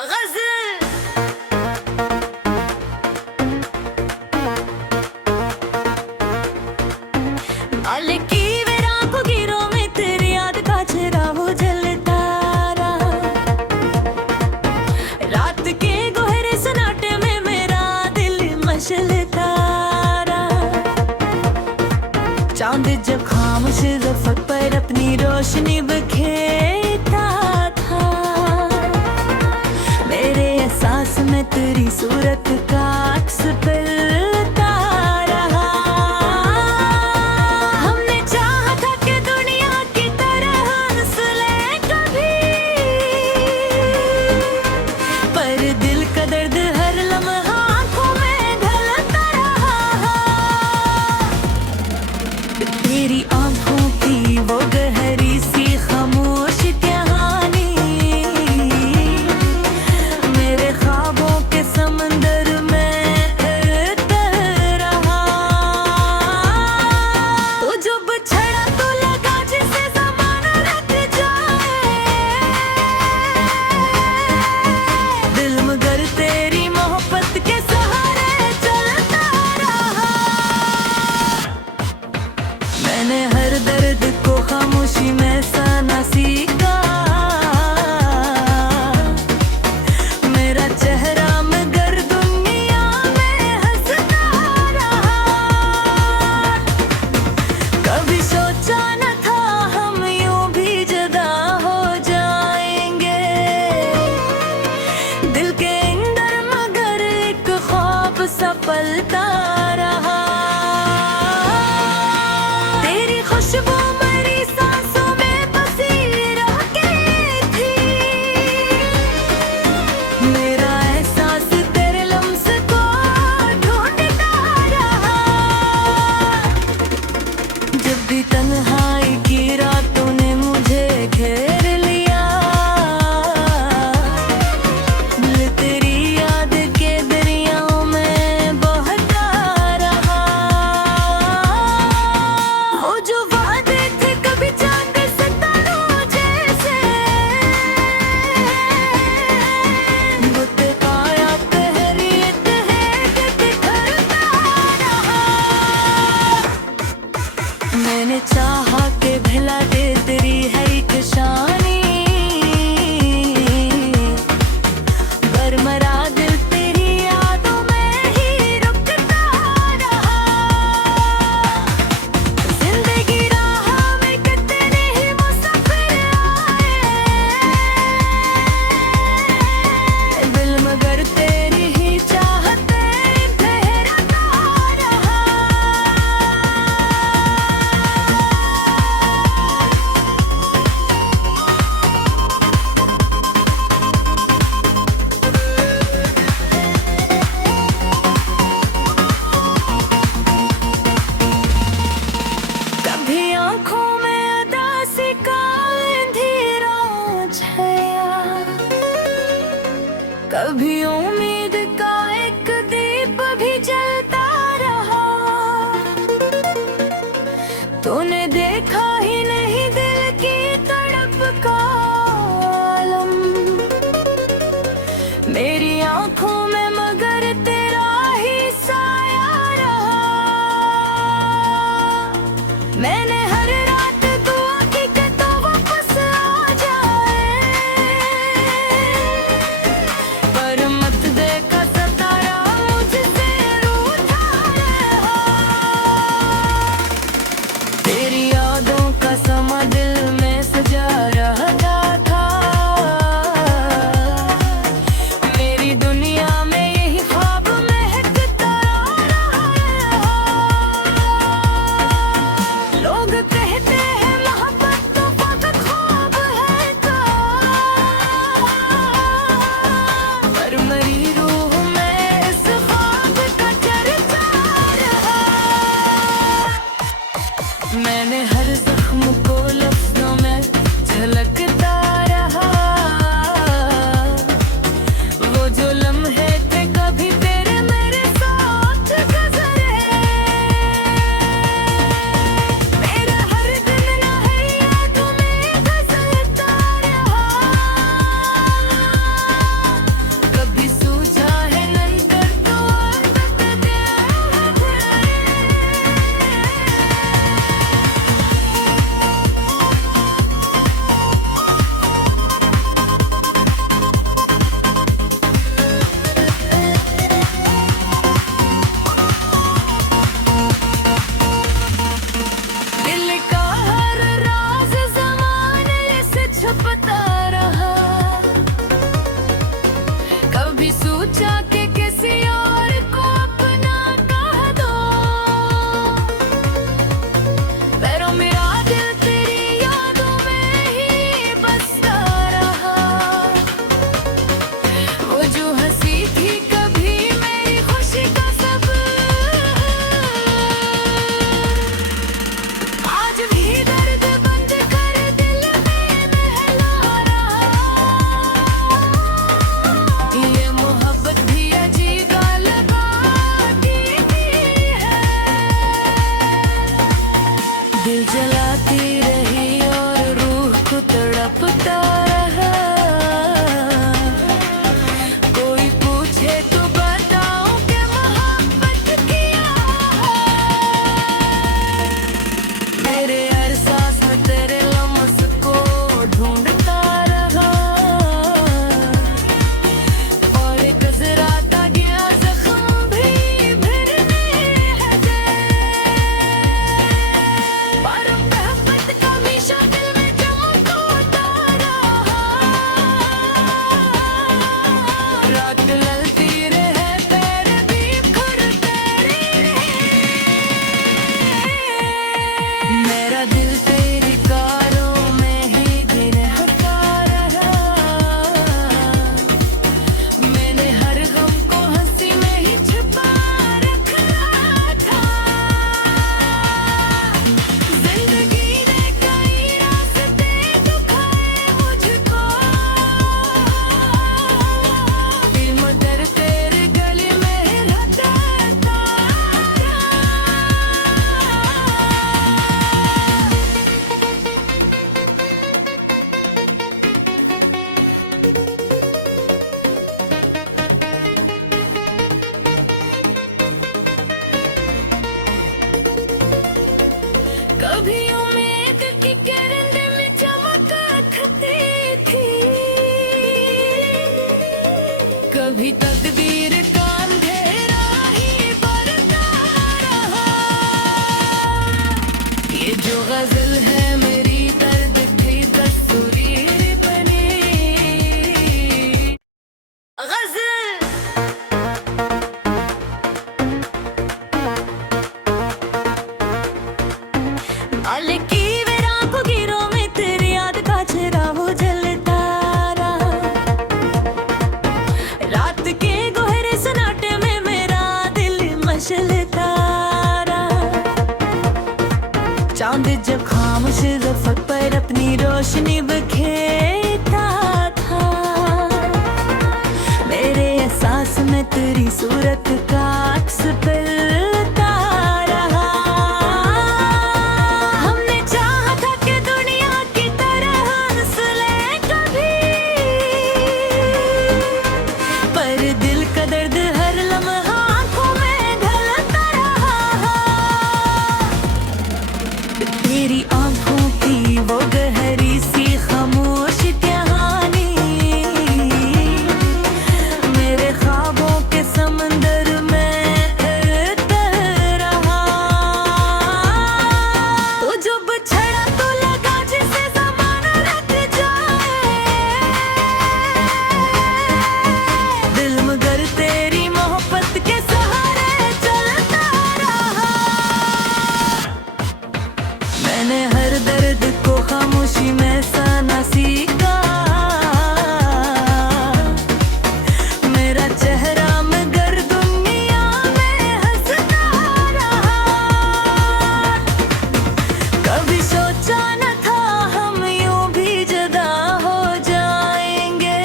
गजल की वेरा को गिरो में तेरी याद का चेहरा जलता रहा। रात के गहरे सन्नाटे में मेरा दिल मचलता रहा। चांद जब खामोश रफ़्त पर अपनी रोशनी बिखेरता था, मेरे एहसास में तेरी सूरत का अक्स पिलता रहा। हमने चाहा था कि दुनिया की तरह हंस ले कभी, पर दिल का दर्द हर लम्हा आंखों में ढलता रहा। तेरी आंखों की वो गहरी सी खामोश कहानी मेरे ख्वाबों के समंदर में तैरता रहा। तो जब छड़ा तो लगा जिसे ज़माना रख जाए दिल, मगर तेरी मोहब्बत के सहारे चलता रहा। मैंने हर दर्द को खामोशी में सहना सीखा, मेरा चेहरा मगर दुनिया में हंसता रहा। कभी सोचा न था हम यूं भी जुदा हो जाएंगे, दिल के अंदर मगर एक ख्वाब सा पलता रहा। तेरी खुशबू मेरी सांसों में बसी रहती थी, मेरा एहसास तेरे लम्स को ढूंढता रहा। जब भी तन्हाई की रातों ने मुझे घेर लिया, दिल तेरी याद के दरियाओं में बहता रहा। वो जो वादे थे कभी चांद सितारों जैसे, बुत पाया तहरीत है कि बिखरता रहा। मैंने चाहा कि भला दे तेरी है एक शानी, पर मरा दिल तेरी यादों में ही रुकता रहा। जिंदगी राह में कितने ही मुसाफिर आए, दिल मगर तेरी ही चाहते ठहरता रहा। कभी आंखों में उदासी का अंधेरा छाया, कभी उम्मीद का एक दीप भी जलता रहा। तूने देखा ही नहीं दिल की तड़प का आलम, मेरी आंखों में मगर तेरा ही साया रहा। मैंने हर रात दुआ की कि तू वापस आ जाए, पर मत देखा सतारा मुझसे रूठा रहा। तेरी यादों का समा दिल में सजा रहता था, मेरी दुनिया पूछा कि किसी और को अपना कह दो, पैरों मेरा दिल तेरी यादों में ही बसता रहा। वो जो हंसी थी कभी मेरी खुशी का सब, आज भी दर्द बंद कर दिल में बहला रहा। ये मोहब्बत भी अजीब लगाती है, दिल जलाती रही और रूह को तड़पता रहा। कोई पूछे तो बताऊं कि मोहब्बत किया है। मेरे हर सांस में तेरे लम्स को ढूंढता रहा, और एक जराता गया जख्म भी भरने लगे। पर मोहब्बत का हमेशा दिल में चमकता रहा। रात ढलती रहे पैर भी खुरते रहे, मेरा दिल तेरी कारों में ही गिरता रहा। मैंने हर गम को हंसी में ही छुपा रखा था। जिंदगी ने कई रास्ते दिखाए मुझको, फिर मगर तेरे गले में रहता तारा। कभी उम्मीद की किरण दिल में चमकती थी, कभी तकदीर का अंधेरा ही बरता रहा। ये जो गजल है मेरी दर्द की तस्वीर बनी गजल। आले की वेरा को गिरो में तेरी याद का चेहरा वो जलता रहा। रात के गहरे सन्नाटे में मेरा दिल मचलता रहा। चांद जब खामोश रफ़्त पर अपनी रोशनी बिखेरता था, मेरे एहसास में तेरी सूरत का अक्स पिलता रहा। हमने चाहा था कि दुनिया की तरह हंस ले कभी, पर दिल का दर्द हर लम्हा आंखों में ढलता रहा। तेरी आंखों की वो गहरी सी खामोश कहानी मेरे ख्वाबों के समंदर में तैरता रहा। तो जो बिछड़ा तो लगा जिसे ज़माना रख जाए, दिल मगर तेरी मोहब्बत के सहारे चलता रहा। मैंने हर दर्द को खामोशी में सहना सीखा, मेरा चेहरा मगर दुनिया में हंसता रहा। कभी सोचा न था हम यूं भी जुदा हो जाएंगे,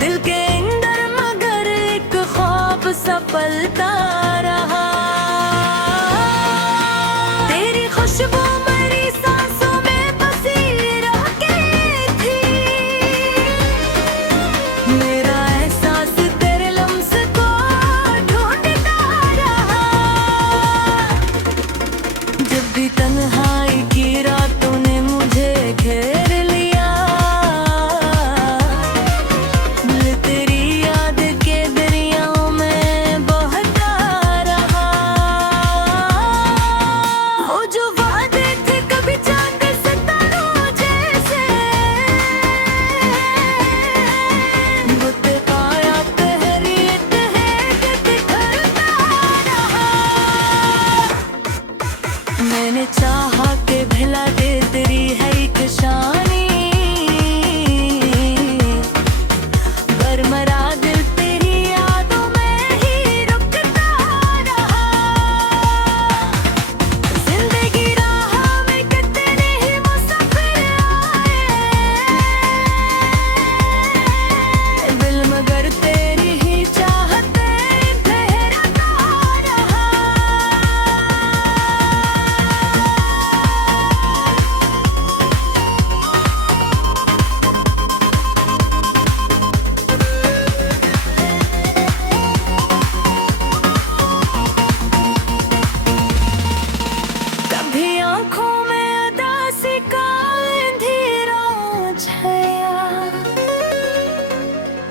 दिल के अंदर मगर एक ख्वाब सा पलता रहा। तेरी खुशबू मेरी सांसों में बसी रहती थी, मेरा एहसास तेरे लम्स को ढूंढता रहा। जब भी तन्हाई की रातों ने मुझे घेर लिया, दिल तेरी याद के दरियाओं में बहता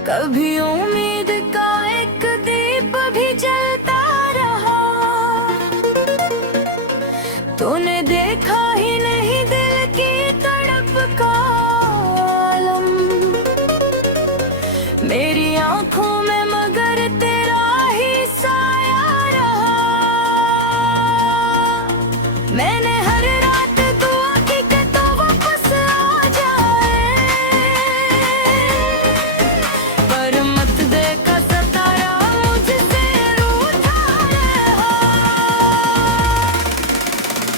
कभी उम्मीद का एक दीप भी जलता रहा, तूने देखा ही नहीं दिल की तड़प का आलम मेरी आंखों में, मगर तेरा ही साया रहा। मैंने हर रात दुआ की कि तू वापस आ जाए, पर मत देखा सतारा मुझसे रूठा रहा।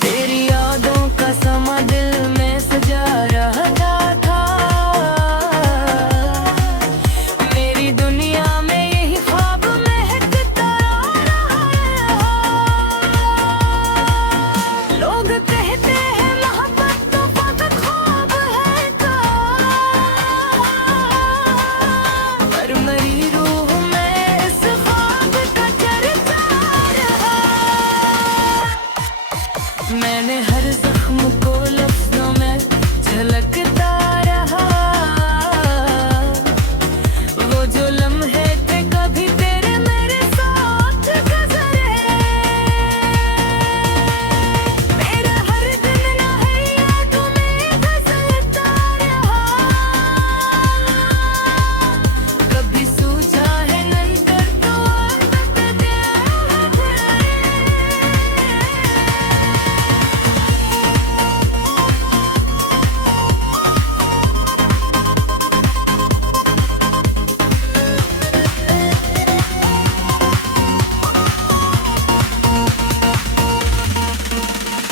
तेरी यादों का समा दिल में सजा रहता था, मेरी दुनिया में यही ख्वाब महकता रहा। लोग कहते हैं मोहब्बत तो फकत ख्वाब है का, पर मेरी रूह में इस ख्वाब का चर्चा रहा। मैंने हर जख्म को लफ्जों में झलकता रहा, वो जो लम्हे थे कभी तेरे मेरे साथ गुजरे। मेरा हर दिन ना है यादों में धंसता रहा, कभी सूझा है नंतर तो आफत दे।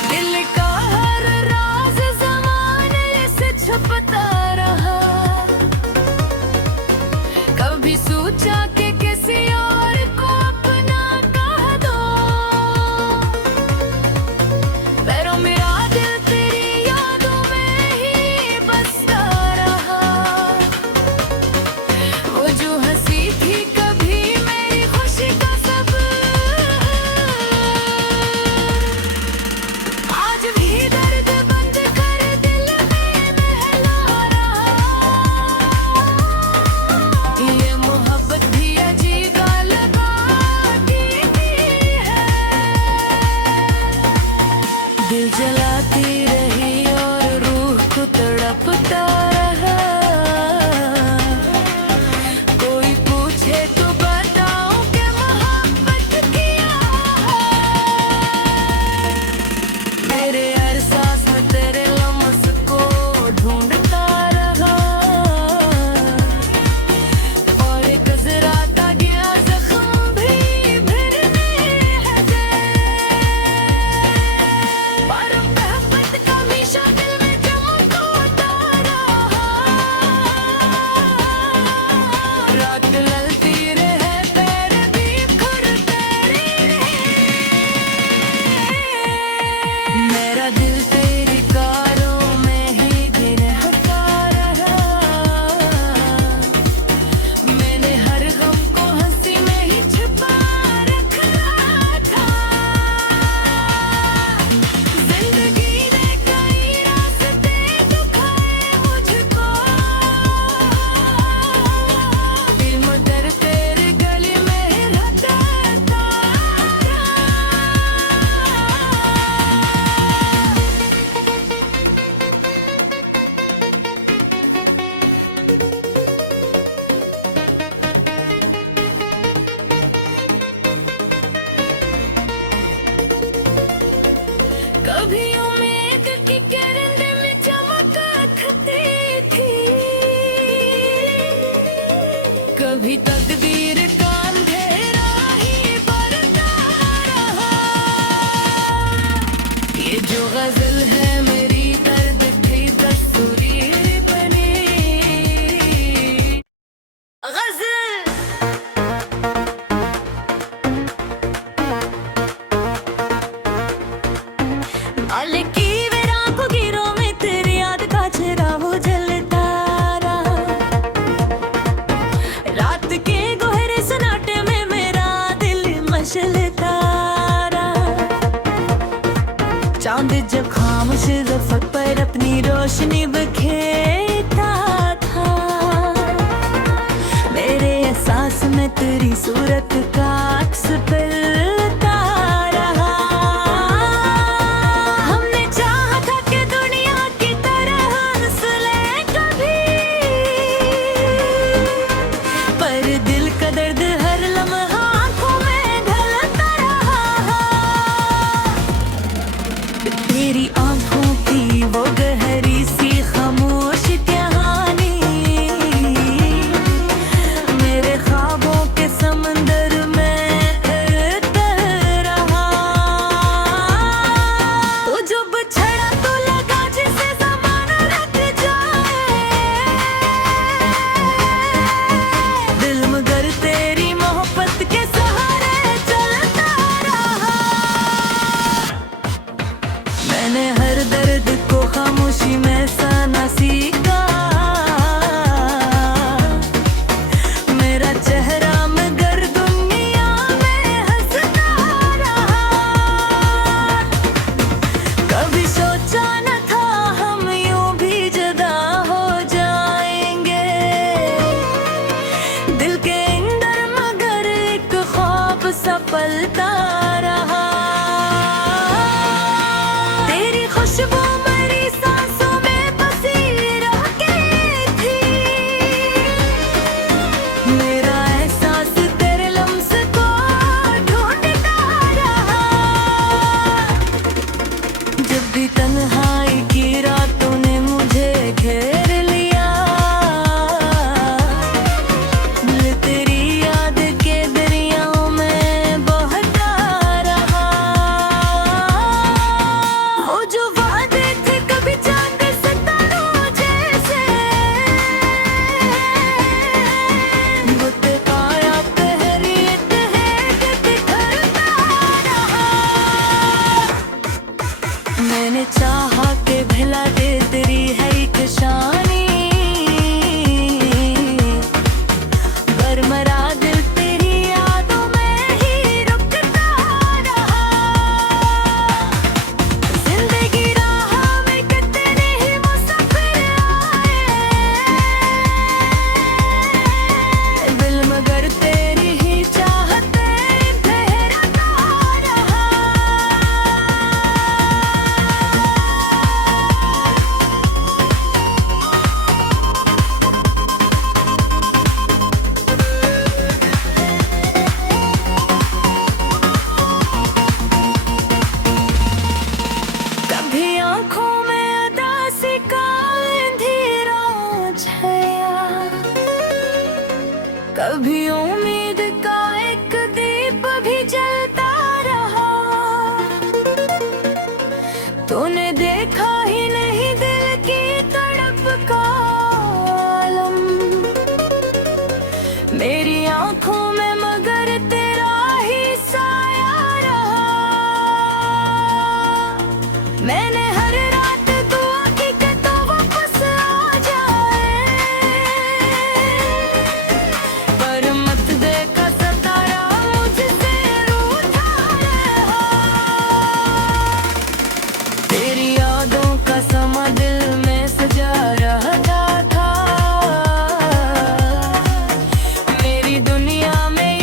दिल का हर राज ज़माने से छुपता रहा, कभी सोचा कि किसी और को अपना कह दो। पैरों मेरा दिल तेरी यादों में ही बसता रहा, वो जो हंसी थी कभी मेरी खुशी का सबब, आज भी दर्द बंद कर दिल में महला रहा। ये मोहब्बत भी अजीब लगाती है, दिल जलाती रही और रूह को तड़पता रहा। कोई पूछे तो बताऊं कि मोहब्बत किया है। मेरे हर सांस में तेरे लम्स को ढूंढता रहा, और एक जराता गया जख्म भी भरने लगे। पर मोहब्बत का हमेशा दिल में चमकता रहा, रात ढलती रहे पैर भी खुरते रहे। मेरा दिल तेरी कारों में ही भी रहता रहा, मैंने हर गम को हंसी में ही छुपा रखा था। जिंदगी ने कई रास्ते दिखाए मुझको, दिल मगर तेरे गली में रहता था। कभी उम्मीद की किरण दिल में चमकती थी, कभी तकदीर का अंधेरा ही बरता रहा। ये जो गजल है मेरी दर्द की तस्वीर बनी गजल। मालिक की वेरान को गिरों में तेरी याद का चिराग जलता रहा, रात के गहरे सन्नाटे में मेरा दिल मचलता रहा। चांद जब खामोश रफ़त पर अपनी रोशनी बिखेरता था, मैं तेरी सूरत का अक्स पिलता रहा। हमने चाहा था कि दुनिया की तरह हंस ले कभी, पर दिल का दर्द हर लम्हा आंखों में ढलता रहा। तेरी आंखों की वो गहरी सी खामोश कहानी मेरे ख्वाबों के समंदर में तैरता रहा। तो जो बिछड़ा तो लगा जिसे ज़माना रख जाए, दिल मगर तेरी मोहब्बत के सहारे चलता रहा। मैंने हर दर्द को खामोशी में सहना सीखा, मेरा चेहरा मगर दुनिया में हंसता रहा। कभी सोचा न था हम यूं भी जुदा हो जाएंगे, दिल के अंदर मगर एक ख्वाब सा पलता रहा। तेरी खुशबू मेरी सांसों में बसी रहती थी, मेरा एहसास तेरे लम्स को ढूंढता रहा। जब भी तन्हाई की रातों ने मुझे घेर लिया, दिल तेरी याद के दरियाओं में बहता रहा। वो जो वादे थे कभी चांद सितारों जैसे, मुझे पाया पहरियत है कि बिखरता रहा। मैंने चाहा कि भुला दे तेरी है एक शानी, पर मरा दिल तेरी यादों में ही रुकता रहा। जिंदगी राह में कितने ही मुसाफिर आए, दिल मगर तेरी ही चाहते ठहरता रहा। कभी आंखों में उदासी का अंधेरा छाया, कभी उम्मीद का एक दीप भी जलता रहा। तूने देखा ही नहीं दिल की तड़प का आलम, मेरी आंखों में मगर तेरा ही साया रहा। मैंने हर रात दुआ की कि तू वापस आ जाए, पर मत देखा सतारा मुझसे रूठा रहा। तेरी यादों का समा दिल में सजा रहता था, मेरी दुनिया में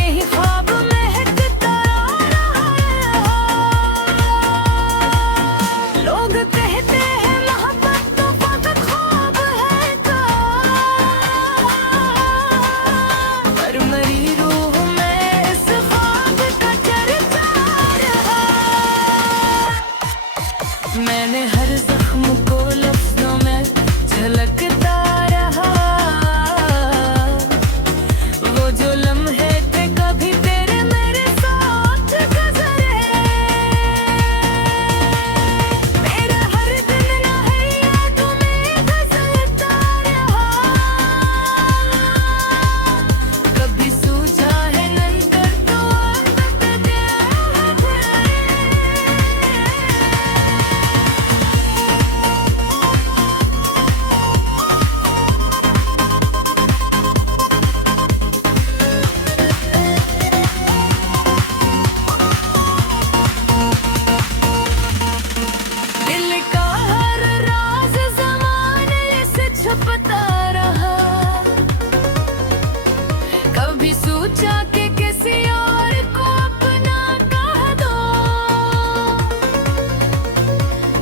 सोचा कि किसी और को अपना कह दो,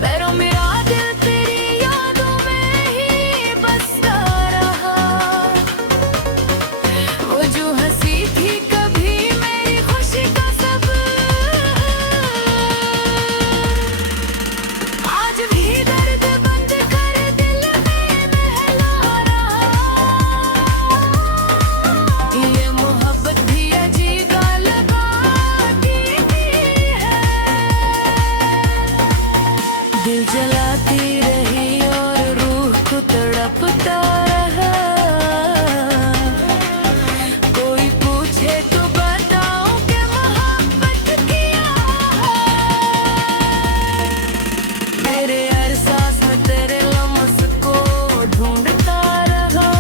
पैरों मेरा दिल तेरी यादों में ही बसता रहा। वो जो हंसी थी कभी मेरी खुशी का सब, आज भी दर्द बंद कर दिल में बहला रहा। ये मोहब्बत भी अजीब लगाती है, दिल जलाती रही और रूह को तड़पता रहा। कोई पूछे तो बताऊं कि मोहब्बत किया है। मेरे हर सांस में तेरे लम्स को ढूंढता रहा,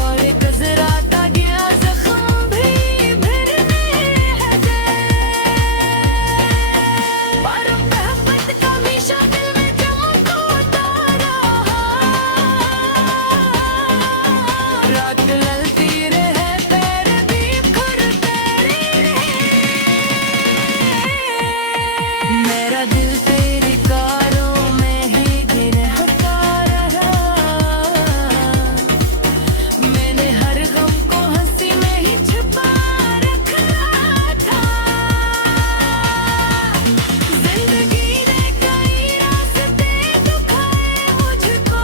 और एक जराता गया जख्म भी भरने लगे। पर मोहब्बत का हमेशा दिल में चमकता रहा। रात ढलती रहे पैर भी खुरते रहे, मेरा दिल तेरी कारों में ही गिरता रहा। मैंने हर गम को हंसी में ही छुपा रखा था। जिंदगी ने कई रास्ते दिखाए मुझको,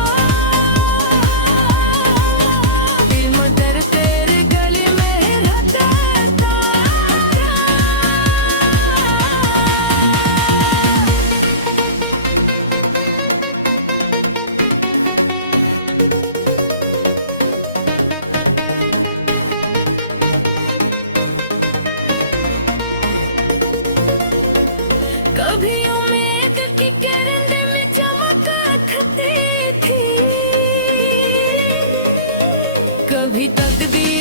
इल्म दर तेरे गली में रहता तारा। कभी उम्मीद की किरण दिल में चमकती थी, कभी तकदीर